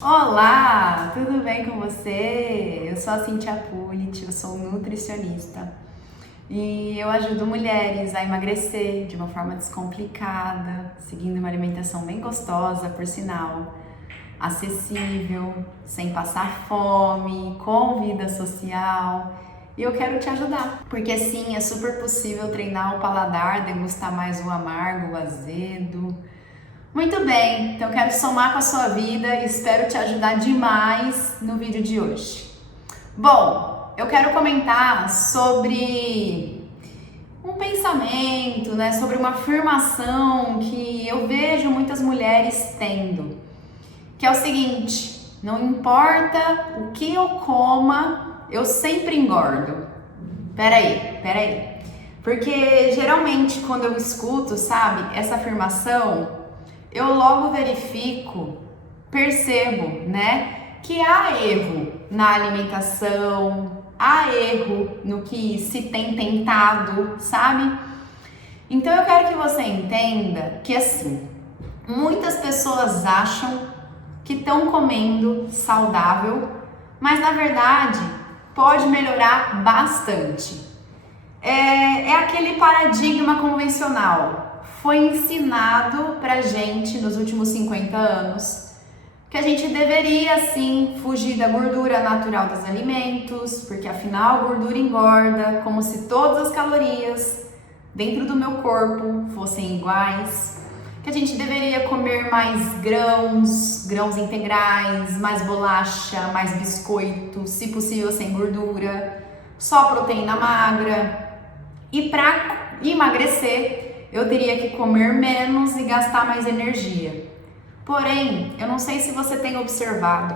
Olá, tudo bem com você? Eu sou a Cíntia Pullit, eu sou nutricionista e eu ajudo mulheres a emagrecer de uma forma descomplicada, seguindo uma alimentação bem gostosa, por sinal, acessível, sem passar fome, com vida social. E eu quero te ajudar, porque sim, é super possível treinar o paladar, degustar mais o amargo, o azedo. Muito bem, então quero somar com a sua vida e espero te ajudar demais no vídeo de hoje. Bom, eu quero comentar sobre um pensamento, sobre uma afirmação que eu vejo muitas mulheres tendo, que é o seguinte: não importa o que eu coma, eu sempre engordo. Peraí, porque geralmente quando eu escuto, essa afirmação, eu logo percebo, que há erro na alimentação, há erro no que se tem tentado, sabe? Então eu quero que você entenda que assim, muitas pessoas acham que estão comendo saudável, mas na verdade pode melhorar bastante. É aquele paradigma convencional. Foi ensinado pra gente nos últimos 50 anos que a gente deveria sim fugir da gordura natural dos alimentos, porque afinal a gordura engorda, como se todas as calorias dentro do meu corpo fossem iguais, que a gente deveria comer mais grãos integrais, mais bolacha, mais biscoito, se possível sem gordura, só proteína magra. E para emagrecer, eu teria que comer menos e gastar mais energia. Porém, eu não sei se você tem observado,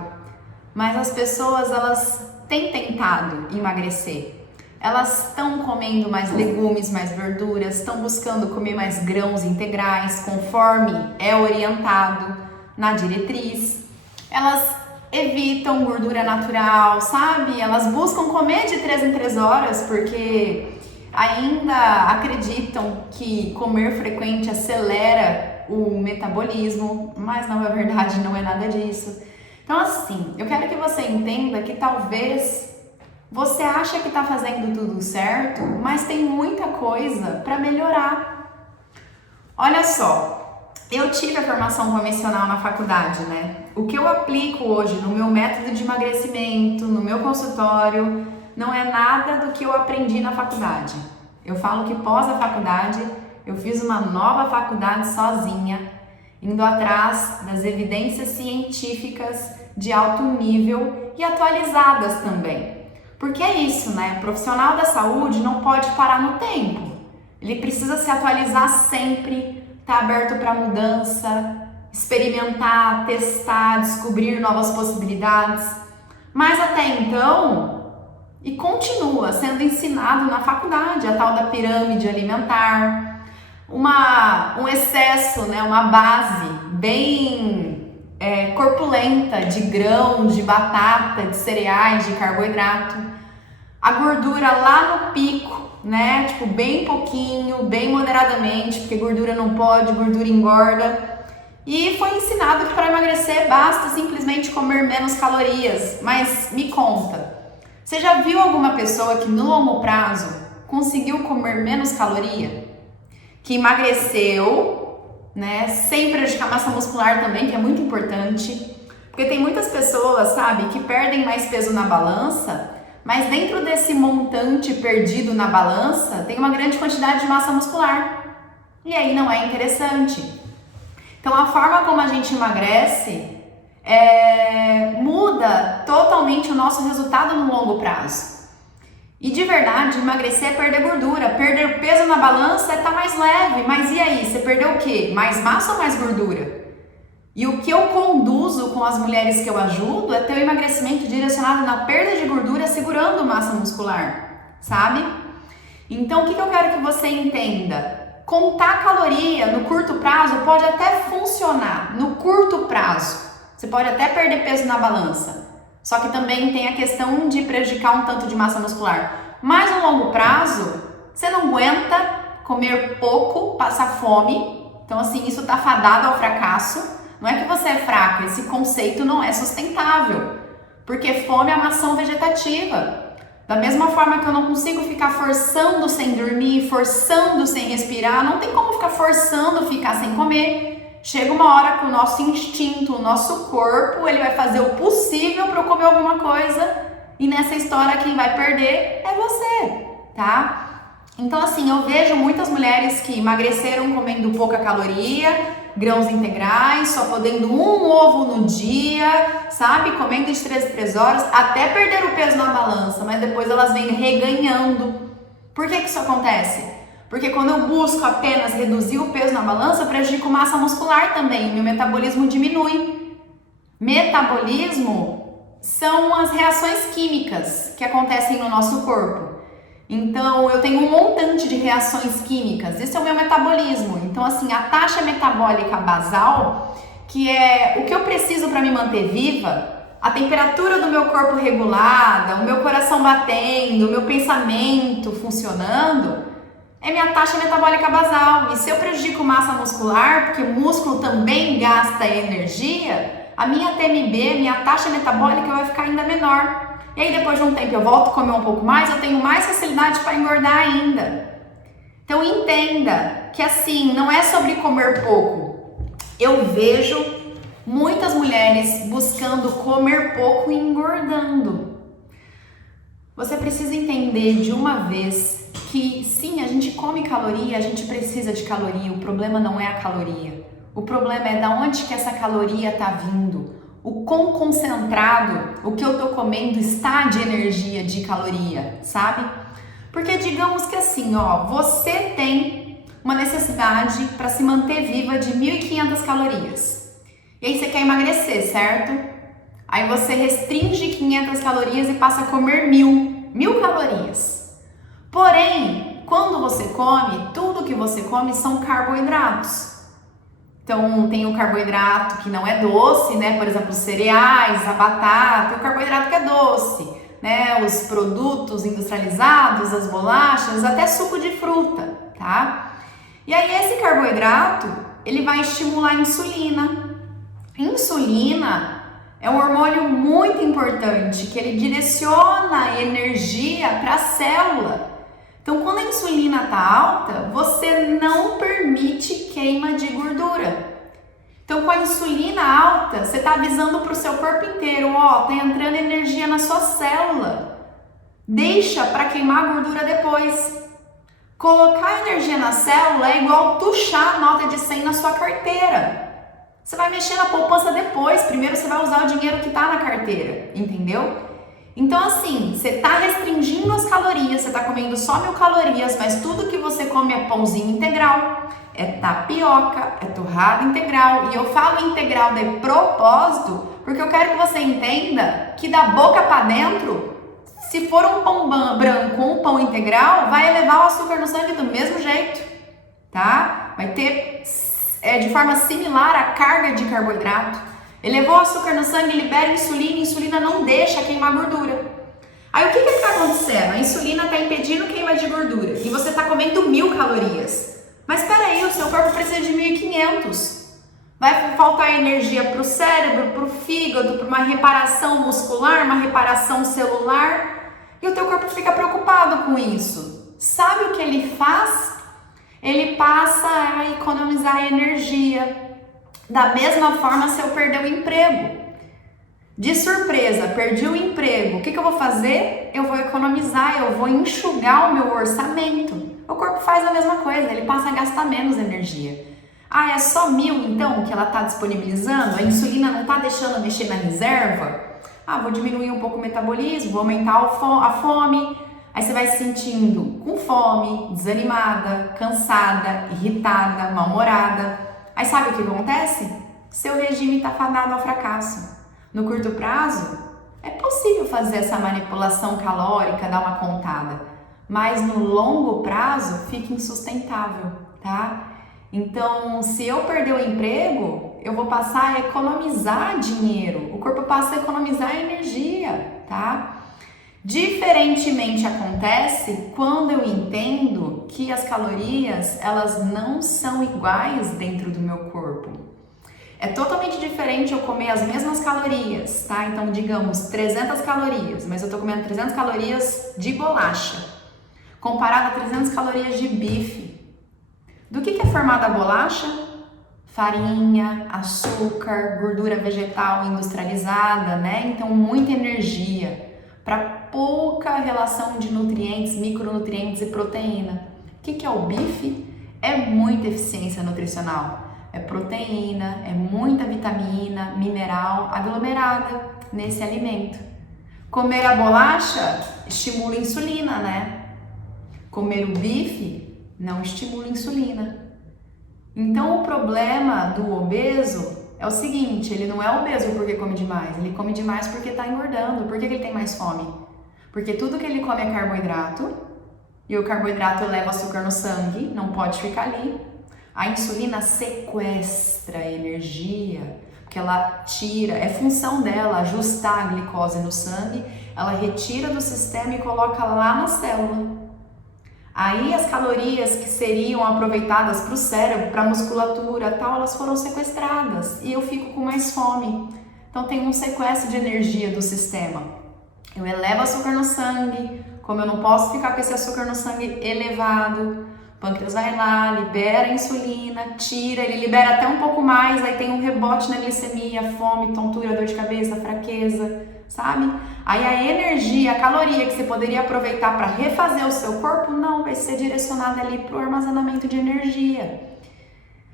mas as pessoas, elas têm tentado emagrecer. Elas estão comendo mais legumes, mais verduras, estão buscando comer mais grãos integrais, conforme é orientado na diretriz. Elas evitam gordura natural, Elas buscam comer de 3 em 3 horas, porque ainda acreditam que comer frequente acelera o metabolismo, mas na verdade não é nada disso. Então assim, eu quero que você entenda que talvez você acha que está fazendo tudo certo, mas tem muita coisa para melhorar. Olha só, eu tive a formação convencional na faculdade, O que eu aplico hoje no meu método de emagrecimento, no meu consultório, não é nada do que eu aprendi na faculdade. Eu falo que pós a faculdade, eu fiz uma nova faculdade sozinha, indo atrás das evidências científicas de alto nível e atualizadas também. Porque é isso, O profissional da saúde não pode parar no tempo. Ele precisa se atualizar sempre, estar aberto para mudança, experimentar, testar, descobrir novas possibilidades. Mas até então, e continua sendo ensinado na faculdade, a tal da pirâmide alimentar, um excesso, uma base bem corpulenta de grãos, de batata, de cereais, de carboidrato, a gordura lá no pico, bem pouquinho, bem moderadamente, porque gordura não pode, gordura engorda. E foi ensinado que para emagrecer basta simplesmente comer menos calorias. Mas me conta, você já viu alguma pessoa que no longo prazo conseguiu comer menos caloria? Que emagreceu, sem prejudicar a massa muscular também, que é muito importante. Porque tem muitas pessoas, que perdem mais peso na balança, mas dentro desse montante perdido na balança, tem uma grande quantidade de massa muscular. E aí não é interessante. Então a forma como a gente emagrece muda totalmente o nosso resultado no longo prazo. E de verdade, emagrecer é perder gordura. Perder peso na balança é estar mais leve. Mas e aí? Você perdeu o quê? Mais massa ou mais gordura? E o que eu conduzo com as mulheres que eu ajudo é ter o emagrecimento direcionado na perda de gordura, segurando massa muscular, Então o que eu quero que você entenda? Contar caloria no curto prazo pode até funcionar no curto prazo. Você pode até perder peso na balança. Só que também tem a questão de prejudicar um tanto de massa muscular. Mas no longo prazo, você não aguenta comer pouco, passar fome. Então assim, isso tá fadado ao fracasso. Não é que você é fraco, esse conceito não é sustentável. Porque fome é uma ação vegetativa. Da mesma forma que eu não consigo ficar forçando sem dormir, forçando sem respirar, não tem como ficar forçando ficar sem comer. Chega uma hora que o nosso instinto, o nosso corpo, ele vai fazer o possível para eu comer alguma coisa e nessa história quem vai perder é você, tá? Então assim, eu vejo muitas mulheres que emagreceram comendo pouca caloria, grãos integrais, só podendo um ovo no dia, sabe? Comendo de 3 em 3 horas, até perder o peso na balança, mas depois elas vêm reganhando. Por que isso acontece? Porque quando eu busco apenas reduzir o peso na balança, eu prejudico massa muscular também, o meu metabolismo diminui. Metabolismo são as reações químicas que acontecem no nosso corpo. Então, eu tenho um montante de reações químicas, esse é o meu metabolismo. Então, assim, a taxa metabólica basal, que é o que eu preciso para me manter viva, a temperatura do meu corpo regulada, o meu coração batendo, o meu pensamento funcionando, é minha taxa metabólica basal. E se eu prejudico massa muscular, porque o músculo também gasta energia, a minha TMB, minha taxa metabólica vai ficar ainda menor. E aí depois de um tempo eu volto a comer um pouco mais, eu tenho mais facilidade para engordar ainda. Então entenda que assim, não é sobre comer pouco. Eu vejo muitas mulheres buscando comer pouco e engordando. Você precisa entender de uma vez que sim, a gente come caloria, a gente precisa de caloria, o problema não é a caloria. O problema é de onde que essa caloria está vindo. O quão concentrado o que eu tô comendo está de energia, de caloria, sabe? Porque digamos que assim, ó, você tem uma necessidade para se manter viva de 1.500 calorias. E aí você quer emagrecer, certo? Aí você restringe 500 calorias e passa a comer 1.000 calorias. Porém, quando você come, tudo que você come são carboidratos. Então tem o carboidrato que não é doce, né? Por exemplo, os cereais, a batata, o carboidrato que é doce, né? Os produtos industrializados, as bolachas, até suco de fruta, tá? E aí esse carboidrato, ele vai estimular a insulina. Insulina é um hormônio muito importante que ele direciona a energia para a célula. Então, quando a insulina está alta, você não permite queima de gordura. Então, com a insulina alta, você está avisando para o seu corpo inteiro, ó, tá entrando energia na sua célula. Deixa para queimar a gordura depois. Colocar energia na célula é igual tuchar a nota de 100 na sua carteira. Você vai mexer na poupança depois, primeiro você vai usar o dinheiro que está na carteira, entendeu? Então assim, você está restringindo as calorias, você está comendo só 1.000 calorias, mas tudo que você come é pãozinho integral, é tapioca, é torrada integral. E eu falo integral de propósito, porque eu quero que você entenda que da boca para dentro, se for um pão branco ou um pão integral, vai elevar o açúcar no sangue do mesmo jeito, tá? Vai ter de forma similar a carga de carboidrato. Elevou o açúcar no sangue, libera insulina, insulina não deixa queimar gordura. Aí o que está acontecendo? A insulina está impedindo queima de gordura e você está comendo 1.000 calorias. Mas espera aí, o seu corpo precisa de 1.500. Vai faltar energia para o cérebro, para o fígado, para uma reparação muscular, uma reparação celular. E o teu corpo fica preocupado com isso. Sabe o que ele faz? Ele passa a economizar energia. Da mesma forma, se eu perder o emprego, de surpresa, perdi o emprego, o que eu vou fazer? Eu vou economizar, eu vou enxugar o meu orçamento. O corpo faz a mesma coisa, ele passa a gastar menos energia. Ah, é só 1.000 então que ela está disponibilizando? A insulina não está deixando mexer na reserva? Ah, vou diminuir um pouco o metabolismo, vou aumentar a fome. Aí você vai se sentindo com fome, desanimada, cansada, irritada, mal-humorada. Aí sabe o que acontece? Seu regime está fadado ao fracasso. No curto prazo, é possível fazer essa manipulação calórica, dar uma contada, mas no longo prazo fica insustentável, tá? Então, se eu perder o emprego, eu vou passar a economizar dinheiro, o corpo passa a economizar energia, tá? Diferentemente acontece quando eu entendo que as calorias, elas não são iguais dentro do meu corpo. É totalmente diferente eu comer as mesmas calorias, tá? Então, digamos, 300 calorias, mas eu tô comendo 300 calorias de bolacha, comparado a 300 calorias de bife. Do que é formada a bolacha? Farinha, açúcar, gordura vegetal industrializada, né? Então, muita energia para pouca relação de nutrientes, micronutrientes e proteína. O que é o bife? É muita eficiência nutricional. É proteína, é muita vitamina, mineral aglomerada nesse alimento. Comer a bolacha estimula a insulina, né? Comer o bife não estimula a insulina. Então o problema do obeso é o seguinte, ele não é obeso porque come demais, ele come demais porque está engordando. Por que ele tem mais fome? Porque tudo que ele come é carboidrato, e o carboidrato eleva açúcar no sangue, não pode ficar ali. A insulina sequestra a energia, porque ela tira, é função dela ajustar a glicose no sangue, ela retira do sistema e coloca lá na célula. Aí as calorias que seriam aproveitadas para o cérebro, para a musculatura tal, elas foram sequestradas e eu fico com mais fome. Então tem um sequestro de energia do sistema. Eu elevo açúcar no sangue, como eu não posso ficar com esse açúcar no sangue elevado, o pâncreas vai lá, libera a insulina, tira, ele libera até um pouco mais, aí tem um rebote na glicemia, fome, tontura, dor de cabeça, fraqueza, sabe? Aí a energia, a caloria que você poderia aproveitar para refazer o seu corpo, não, vai ser direcionada ali para o armazenamento de energia.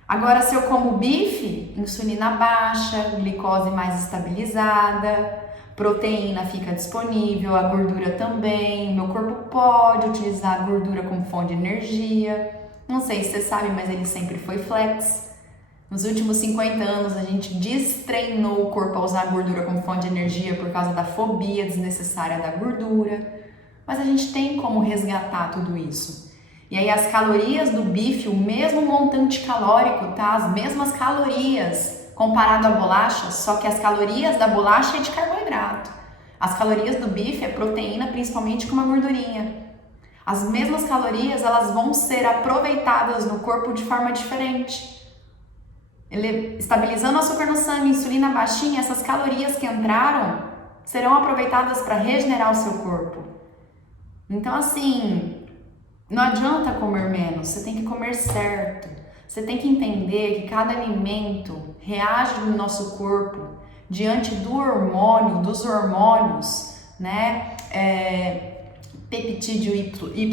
Agora, se eu como bife, insulina baixa, glicose mais estabilizada, proteína fica disponível, a gordura também, meu corpo pode utilizar a gordura como fonte de energia. Não sei se você sabe, mas ele sempre foi flex. Nos últimos 50 anos a gente destreinou o corpo a usar a gordura como fonte de energia por causa da fobia desnecessária da gordura. Mas a gente tem como resgatar tudo isso. E aí as calorias do bife, o mesmo montante calórico, tá? As mesmas calorias comparado à bolacha, só que as calorias da bolacha é de carboidrato. As calorias do bife é proteína, principalmente com uma gordurinha. As mesmas calorias, elas vão ser aproveitadas no corpo de forma diferente. Estabilizando o açúcar no sangue, insulina baixinha, essas calorias que entraram serão aproveitadas para regenerar o seu corpo. Então assim, não adianta comer menos, você tem que comer certo. Você tem que entender que cada alimento reage no nosso corpo diante do hormônio, dos hormônios, né? Peptídeo YY,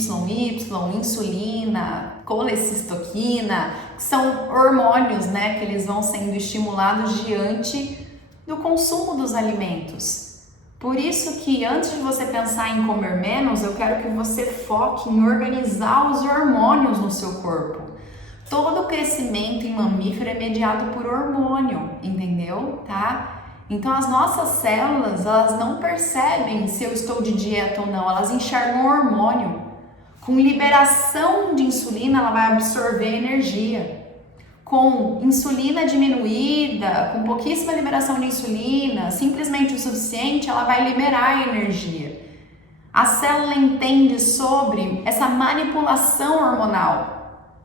insulina, colecistoquina, que são hormônios, né? Que eles vão sendo estimulados diante do consumo dos alimentos. Por isso que antes de você pensar em comer menos, eu quero que você foque em organizar os hormônios no seu corpo. Todo crescimento em mamífero é mediado por hormônio, entendeu? Tá? Então as nossas células, elas não percebem se eu estou de dieta ou não, elas enxergam o hormônio. Com liberação de insulina, ela vai absorver energia. Com insulina diminuída, com pouquíssima liberação de insulina, simplesmente o suficiente, ela vai liberar energia. A célula entende sobre essa manipulação hormonal.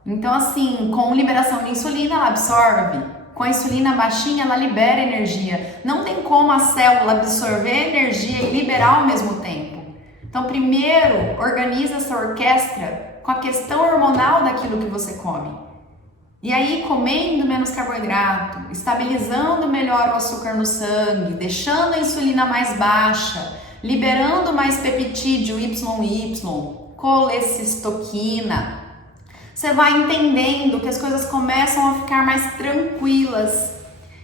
Então assim, com liberação de insulina ela absorve, com a insulina baixinha ela libera energia. Não tem como a célula absorver energia e liberar ao mesmo tempo. Então primeiro, organiza essa orquestra com a questão hormonal daquilo que você come. E aí comendo menos carboidrato, estabilizando melhor o açúcar no sangue, deixando a insulina mais baixa, liberando mais peptídeo YY, colecistoquina, você vai entendendo que as coisas começam a ficar mais tranquilas.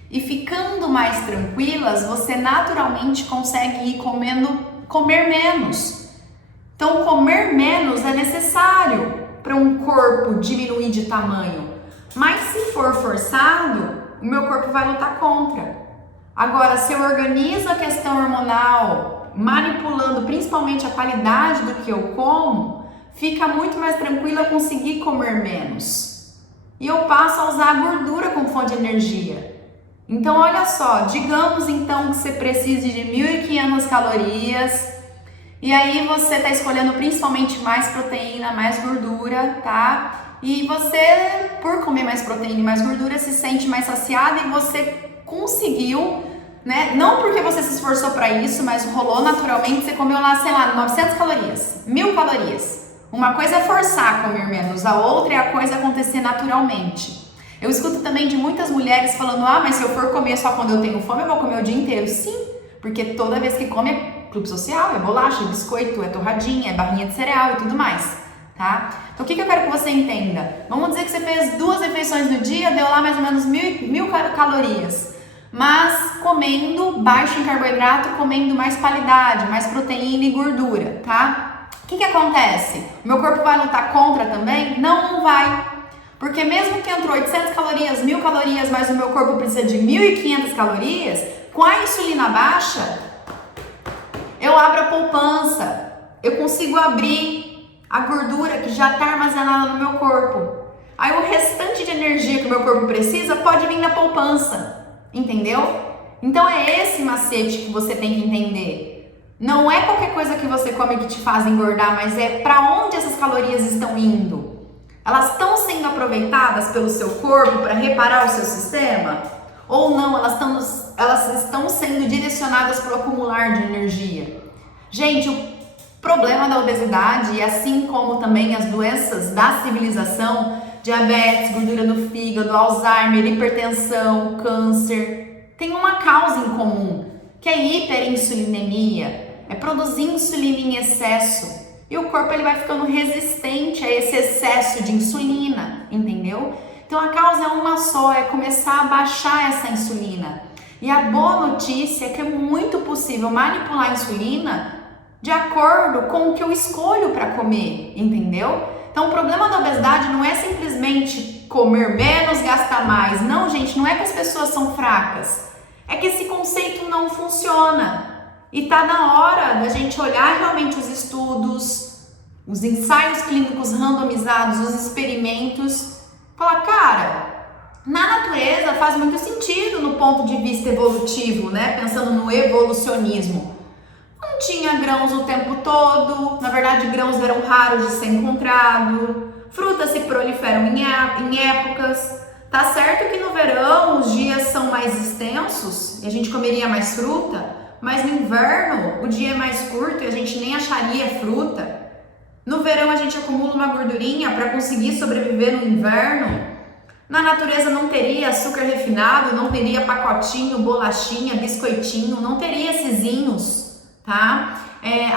E ficando mais tranquilas, você naturalmente consegue ir comer menos. Então, comer menos é necessário para um corpo diminuir de tamanho. Mas se for forçado, o meu corpo vai lutar contra. Agora, se eu organizo a questão hormonal, manipulando principalmente a qualidade do que eu como, fica muito mais tranquilo eu conseguir comer menos. E eu passo a usar a gordura como fonte de energia. Então, olha só, digamos então que você precise de 1.500 calorias e aí você está escolhendo principalmente mais proteína, mais gordura, tá? E você, por comer mais proteína e mais gordura, se sente mais saciada e você conseguiu, né? Não porque você se esforçou para isso, mas rolou naturalmente, você comeu lá, sei lá, 900 calorias, 1000 calorias. Uma coisa é forçar a comer menos, a outra é a coisa acontecer naturalmente. Eu escuto também de muitas mulheres falando, mas se eu for comer só quando eu tenho fome, eu vou comer o dia inteiro. Sim, porque toda vez que come é clube social, é bolacha, é biscoito, é torradinha, é barrinha de cereal e tudo mais, tá? Então o que eu quero que você entenda? Vamos dizer que você fez 2 refeições no dia, deu lá mais ou menos 1000 calorias, mas comendo baixo em carboidrato, comendo mais qualidade, mais proteína e gordura, tá? O que acontece? O meu corpo vai lutar contra também? Não vai. Porque mesmo que entrou 800 calorias, 1000 calorias, mas o meu corpo precisa de 1500 calorias, com a insulina baixa, eu abro a poupança, eu consigo abrir a gordura que já está armazenada no meu corpo. Aí o restante de energia que o meu corpo precisa pode vir da poupança, entendeu? Então é esse macete que você tem que entender. Não é qualquer coisa que você come que te faz engordar, mas é para onde essas calorias estão indo. Elas estão sendo aproveitadas pelo seu corpo para reparar o seu sistema? Ou não, elas estão sendo direcionadas para o acumular de energia? Gente, o problema da obesidade, assim como também as doenças da civilização, diabetes, gordura no fígado, Alzheimer, hipertensão, câncer, tem uma causa em comum, que é hiperinsulinemia, é produzir insulina em excesso. E o corpo ele vai ficando resistente a esse excesso de insulina, entendeu? Então a causa é uma só, é começar a baixar essa insulina. E a boa notícia é que é muito possível manipular a insulina de acordo com o que eu escolho para comer, entendeu? Então o problema da obesidade não é simplesmente comer menos, gastar mais. Não, gente, não é que as pessoas são fracas. É que esse conceito não funciona. E tá na hora da gente olhar realmente os estudos, os ensaios clínicos randomizados, os experimentos, falar, cara, na natureza faz muito sentido no ponto de vista evolutivo, né? Pensando no evolucionismo. Não tinha grãos o tempo todo, na verdade grãos eram raros de ser encontrado, frutas se proliferam em épocas. Tá certo que no verão os dias são mais extensos e a gente comeria mais fruta, mas no inverno o dia é mais curto e a gente nem acharia fruta. No verão a gente acumula uma gordurinha para conseguir sobreviver no inverno. Na natureza não teria açúcar refinado, não teria pacotinho, bolachinha, biscoitinho, não teria cisinhos, tá?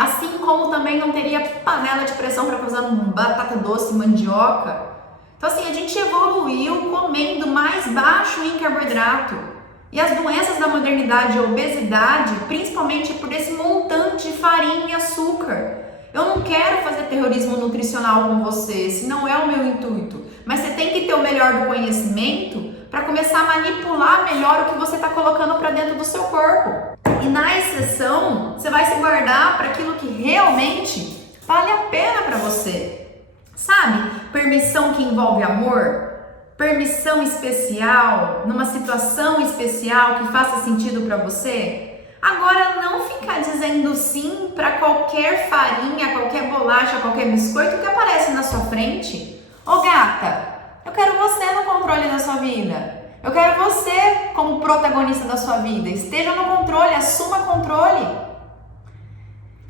Assim como também não teria panela de pressão para fazer batata doce, mandioca. Então assim, a gente evoluiu comendo mais baixo em carboidrato. E as doenças da modernidade, a obesidade, principalmente por esse montante de farinha e açúcar. Eu não quero fazer terrorismo nutricional com você, esse não é o meu intuito. Mas você tem que ter o melhor do conhecimento para começar a manipular melhor o que você está colocando para dentro do seu corpo. E na exceção, você vai se guardar para aquilo que realmente vale a pena para você. Sabe? Permissão que envolve amor. Permissão especial, numa situação especial que faça sentido para você. Agora não ficar dizendo sim para qualquer farinha, qualquer bolacha, qualquer biscoito que aparece na sua frente. Ô gata, eu quero você no controle da sua vida. Eu quero você como protagonista da sua vida. Esteja no controle, assuma controle.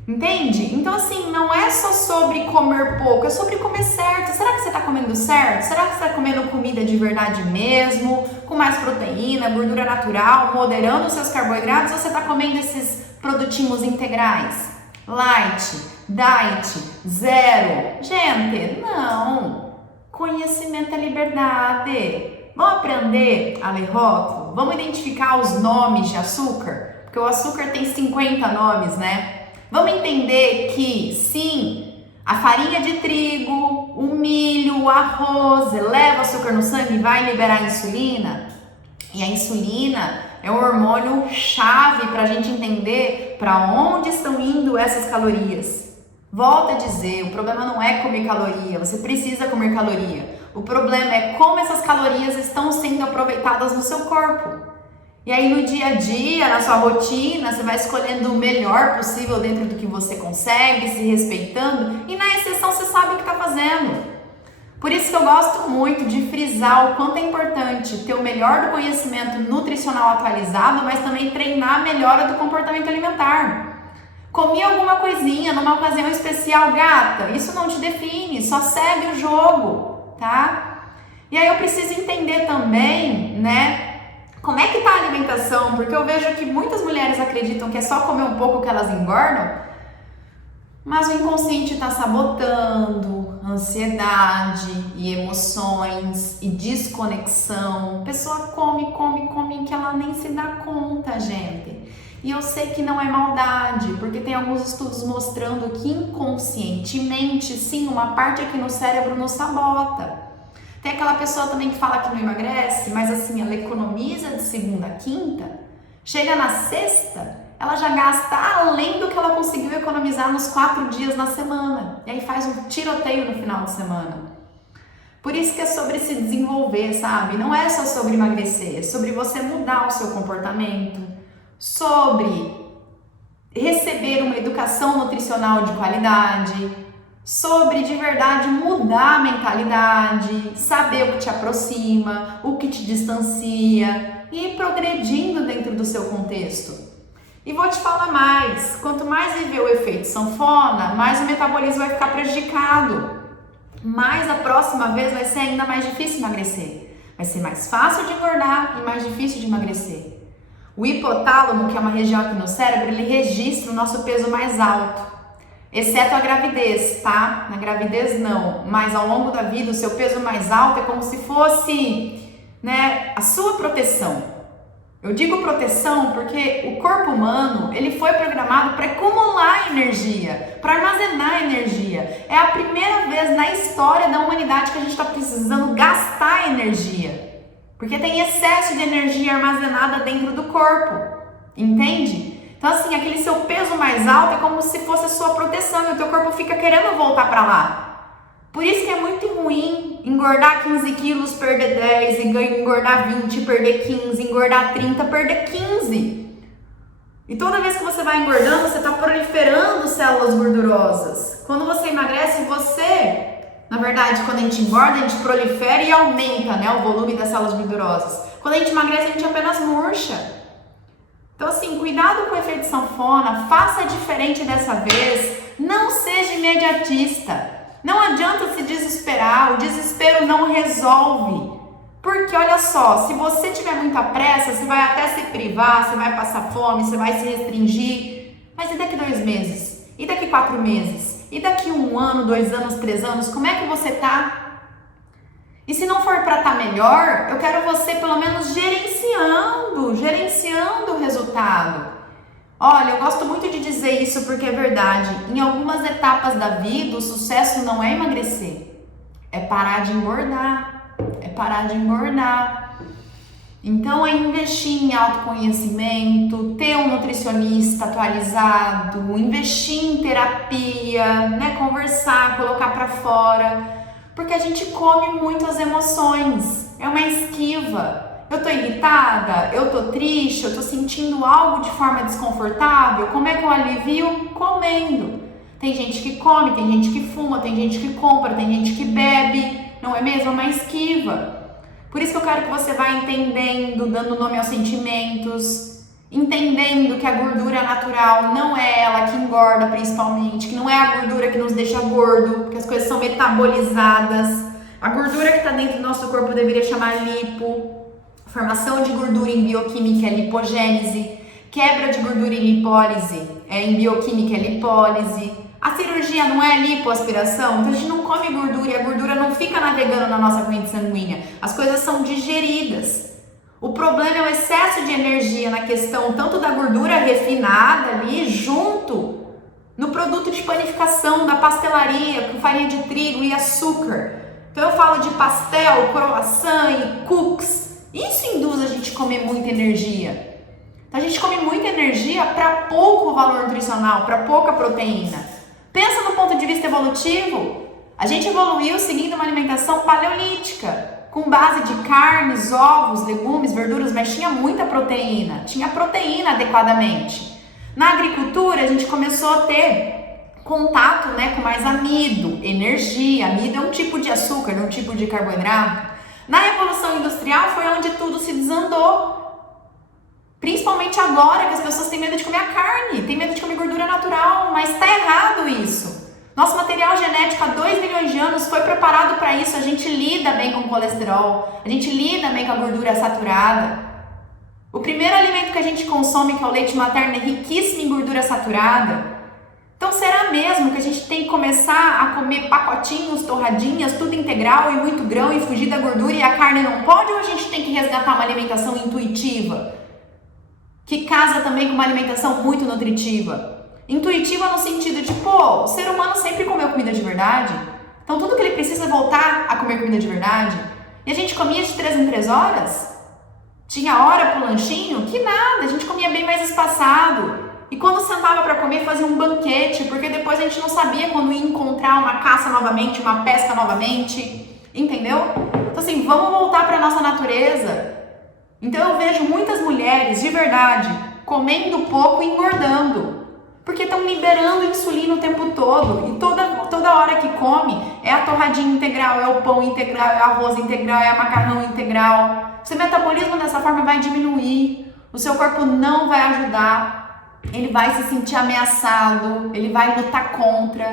Entende? Então assim, não é só sobre comer pouco, é sobre comer certo. Será que você está comendo certo? Será que você está comendo comida de verdade mesmo? Com mais proteína, gordura natural, moderando os seus carboidratos? Ou você está comendo esses produtinhos integrais? Light, diet, zero. Gente, não. Conhecimento é liberdade. Vamos aprender a ler rótulo? Vamos identificar os nomes de açúcar? Porque o açúcar tem 50 nomes, né? Vamos entender que, sim, a farinha de trigo, o milho, o arroz eleva açúcar no sangue e vai liberar insulina. E a insulina é um hormônio chave para a gente entender para onde estão indo essas calorias. Volto a dizer, o problema não é comer caloria, você precisa comer caloria. O problema é como essas calorias estão sendo aproveitadas no seu corpo. E aí no dia a dia, na sua rotina, você vai escolhendo o melhor possível dentro do que você consegue, se respeitando, e na exceção você sabe o que está fazendo. Por isso que eu gosto muito de frisar o quanto é importante ter o melhor do conhecimento nutricional atualizado, mas também treinar a melhora do comportamento alimentar. Comi alguma coisinha numa ocasião especial, gata, isso não te define, só segue o jogo, tá? E aí eu preciso entender também, né, como é que tá a alimentação, porque eu vejo que muitas mulheres acreditam que é só comer um pouco que elas engordam, mas o inconsciente está sabotando ansiedade e emoções e desconexão. A pessoa come que ela nem se dá conta, gente. E eu sei que não é maldade, porque tem alguns estudos mostrando que inconscientemente, sim, uma parte aqui no cérebro nos sabota. Tem aquela pessoa também que fala que não emagrece, mas assim, ela economiza de segunda a quinta, chega na sexta, ela já gasta além do que ela conseguiu economizar nos 4 dias na semana. E aí faz um tiroteio no final de semana. Por isso que é sobre se desenvolver, sabe? Não é só sobre emagrecer, é sobre você mudar o seu comportamento, sobre receber uma educação nutricional de qualidade, sobre de verdade mudar a mentalidade, saber o que te aproxima, o que te distancia e ir progredindo dentro do seu contexto. E vou te falar mais, quanto mais viver o efeito sanfona, mais o metabolismo vai ficar prejudicado, mais a próxima vez vai ser ainda mais difícil emagrecer. Vai ser mais fácil de engordar e mais difícil de emagrecer. O hipotálamo, que é uma região aqui no cérebro, ele registra o nosso peso mais alto, exceto a gravidez, tá? Na gravidez não, mas ao longo da vida o seu peso mais alto é como se fosse, né, a sua proteção. Eu digo proteção porque o corpo humano, ele foi programado para acumular energia, para armazenar energia. É a primeira vez na história da humanidade que a gente está precisando gastar energia, porque tem excesso de energia armazenada dentro do corpo, entende? Então assim, aquele seu peso mais alto é como se fosse a sua proteção e o teu corpo fica querendo voltar para lá. Por isso que é muito ruim engordar 15 quilos, perder 10, engordar 20, perder 15, engordar 30, perder 15. E toda vez que você vai engordando, você está proliferando células gordurosas. Quando você emagrece, na verdade, quando a gente engorda, a gente prolifera e aumenta, né, o volume das células gordurosas. Quando a gente emagrece, a gente apenas murcha. Então assim, cuidado com o efeito sanfona, faça diferente dessa vez, não seja imediatista. Não adianta se desesperar, o desespero não resolve. Porque olha só, se você tiver muita pressa, você vai até se privar, você vai passar fome, você vai se restringir. Mas e daqui 2 meses? E daqui 4 meses? E daqui 1 ano, 2 anos, 3 anos, como é que você tá? E se não for para estar melhor, eu quero você pelo menos gerenciando o resultado. Olha, eu gosto muito de dizer isso porque é verdade. Em algumas etapas da vida, o sucesso não é emagrecer, é parar de engordar. Então, é investir em autoconhecimento, ter um nutricionista atualizado, investir em terapia, né? Conversar, colocar para fora, porque a gente come muito as emoções, é uma esquiva. Eu tô irritada, eu tô triste, eu tô sentindo algo de forma desconfortável, como é que eu alivio? Comendo. Tem gente que come, tem gente que fuma, tem gente que compra, tem gente que bebe, não é mesmo? É uma esquiva. Por isso que eu quero que você vá entendendo, dando nome aos sentimentos, entendendo que a gordura natural não é ela que engorda principalmente, que não é a gordura que nos deixa gordo, porque as coisas são metabolizadas. A gordura que está dentro do nosso corpo deveria chamar lipo. Formação de gordura em bioquímica é lipogênese, quebra de gordura em lipólise, em bioquímica é lipólise. A cirurgia não é lipoaspiração, então a gente não come gordura e a gordura não fica navegando na nossa corrente sanguínea. As coisas são digeridas. O problema é o excesso de energia na questão tanto da gordura refinada ali junto no produto de panificação, da pastelaria, com farinha de trigo e açúcar. Então eu falo de pastel, croissant e cookies. Isso induz a gente a comer muita energia. Então a gente come muita energia para pouco valor nutricional, para pouca proteína. Pensa no ponto de vista evolutivo. A gente evoluiu seguindo uma alimentação paleolítica, com base de carnes, ovos, legumes, verduras, mas tinha muita proteína. Tinha proteína adequadamente. Na agricultura, a gente começou a ter contato, né, com mais amido, energia. Amido é um tipo de açúcar, não um tipo de carboidrato. Na Revolução Industrial foi onde tudo se desandou. Principalmente agora que as pessoas têm medo de comer a carne, têm medo de comer gordura natural, mas está errado isso. Nosso material genético há 2 milhões de anos foi preparado para isso. A gente lida bem com o colesterol, a gente lida bem com a gordura saturada. O primeiro alimento que a gente consome, que é o leite materno, é riquíssimo em gordura saturada. Então será mesmo que a gente tem que começar a comer pacotinhos, torradinhas, tudo integral e muito grão e fugir da gordura e a carne não pode? Ou a gente tem que resgatar uma alimentação intuitiva, que casa também com uma alimentação muito nutritiva? Intuitiva no sentido de, o ser humano sempre comeu comida de verdade, então tudo que ele precisa é voltar a comer comida de verdade. E a gente comia de 3 em 3 horas? Tinha hora pro lanchinho? Que nada, a gente comia bem mais espaçado. E quando sentava para comer, fazia um banquete, porque depois a gente não sabia quando ia encontrar uma caça novamente, uma pesca novamente, entendeu? Então assim, vamos voltar para nossa natureza. Então eu vejo muitas mulheres, de verdade, comendo pouco e engordando, porque estão liberando insulina o tempo todo, e toda hora que come, é a torradinha integral, é o pão integral, é o arroz integral, é o macarrão integral. Seu metabolismo dessa forma vai diminuir, o seu corpo não vai ajudar, ele vai se sentir ameaçado, ele vai lutar contra.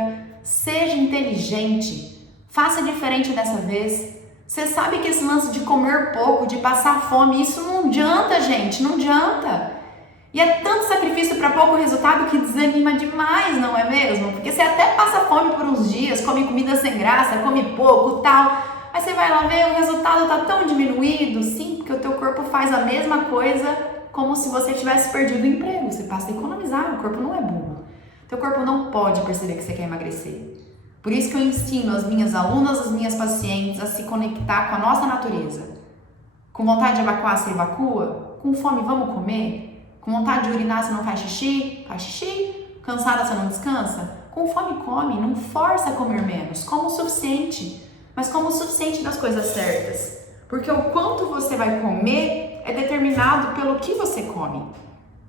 Seja inteligente, faça diferente dessa vez. Você sabe que esse lance de comer pouco, de passar fome, isso não adianta, gente, não adianta. E é tanto sacrifício para pouco resultado que desanima demais, não é mesmo? Porque você até passa fome por uns dias, come comida sem graça, come pouco, tal. Aí você vai lá ver, o resultado tá tão diminuído. Sim, porque o teu corpo faz a mesma coisa como se você tivesse perdido o emprego. Você passa a economizar, o corpo não é burro. Teu corpo não pode perceber que você quer emagrecer. Por isso que eu ensino as minhas alunas, as minhas pacientes a se conectar com a nossa natureza. Com vontade de evacuar, você evacua. Com fome, vamos comer. Com vontade de urinar, você não faz xixi? Faz xixi. Cansada, você não descansa? Com fome, come. Não força a comer menos. Como o suficiente. Mas como o suficiente das coisas certas. Porque o quanto você vai comer é determinado pelo que você come.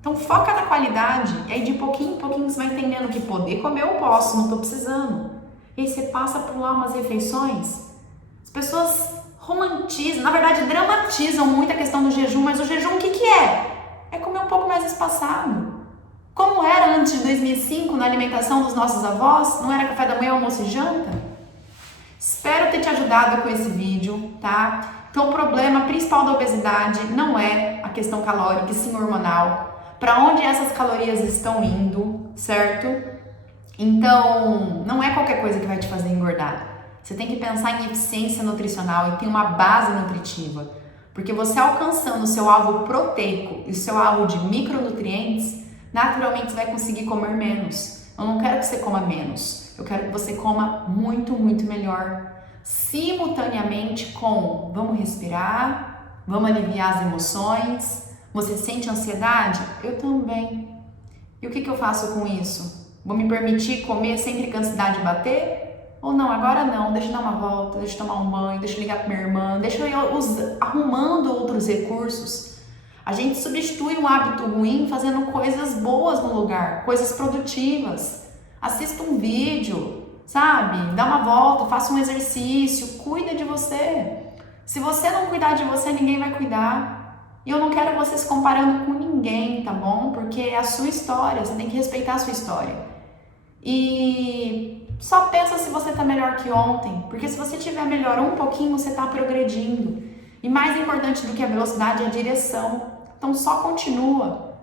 Então foca na qualidade. E aí de pouquinho em pouquinho você vai entendendo que poder comer eu posso, não estou precisando. E aí você passa por lá umas refeições. As pessoas romantizam, na verdade dramatizam muito a questão do jejum, mas o jejum o que é? É comer um pouco mais espaçado. Como era antes de 2005 na alimentação dos nossos avós? Não era café da manhã, almoço e janta? Espero ter te ajudado com esse vídeo, tá? Então o problema principal da obesidade não é a questão calórica, e sim hormonal. Para onde essas calorias estão indo, certo? Então, não é qualquer coisa que vai te fazer engordar. Você tem que pensar em eficiência nutricional e ter uma base nutritiva. Porque você alcançando o seu alvo proteico e o seu alvo de micronutrientes, naturalmente você vai conseguir comer menos. Eu não quero que você coma menos. Eu quero que você coma muito, muito melhor. Simultaneamente com, vamos respirar, vamos aliviar as emoções. Você sente ansiedade? Eu também. E o que eu faço com isso? Vou me permitir comer sempre que a ansiedade bater? Ou não, agora não, deixa eu dar uma volta, deixa eu tomar um banho, deixa eu ligar para minha irmã, deixa eu ir arrumando outros recursos. A gente substitui um hábito ruim fazendo coisas boas no lugar, coisas produtivas. Assista um vídeo, sabe? Dá uma volta, faça um exercício, cuida de você. Se você não cuidar de você, ninguém vai cuidar. E eu não quero você se comparando com ninguém, tá bom? Porque é a sua história, você tem que respeitar a sua história. E só pensa se você tá melhor que ontem, porque se você tiver melhor um pouquinho, você tá progredindo. E mais importante do que a velocidade é a direção. Então só continua.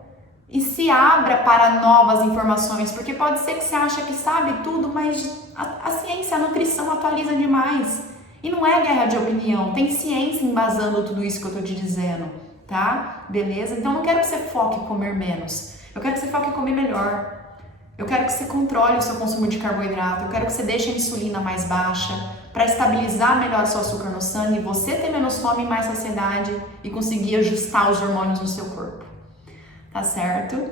E se abra para novas informações, porque pode ser que você acha que sabe tudo, mas a ciência, a nutrição atualiza demais. E não é guerra de opinião, tem ciência embasando tudo isso que eu tô te dizendo, tá? Beleza? Então eu não quero que você foque em comer menos, eu quero que você foque em comer melhor. Eu quero que você controle o seu consumo de carboidrato, eu quero que você deixe a insulina mais baixa, para estabilizar melhor o seu açúcar no sangue, você ter menos fome e mais saciedade e conseguir ajustar os hormônios no seu corpo. Tá certo?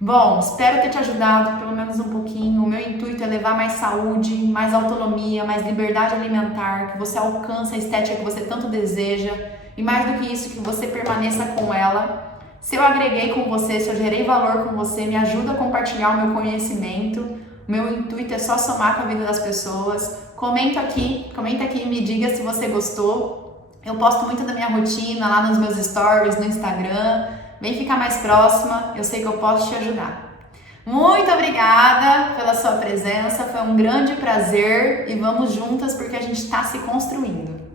Bom, espero ter te ajudado pelo menos um pouquinho. O meu intuito é levar mais saúde, mais autonomia, mais liberdade alimentar, que você alcance a estética que você tanto deseja e mais do que isso, que você permaneça com ela. Se eu agreguei com você, se eu gerei valor com você, me ajuda a compartilhar o meu conhecimento, Meu intuito é só somar com a vida das pessoas. Comenta aqui e me diga se você gostou. Eu posto muito da minha rotina lá nos meus stories, no Instagram. Vem ficar mais próxima, eu sei que eu posso te ajudar. Muito obrigada pela sua presença, foi um grande prazer e vamos juntas porque a gente está se construindo.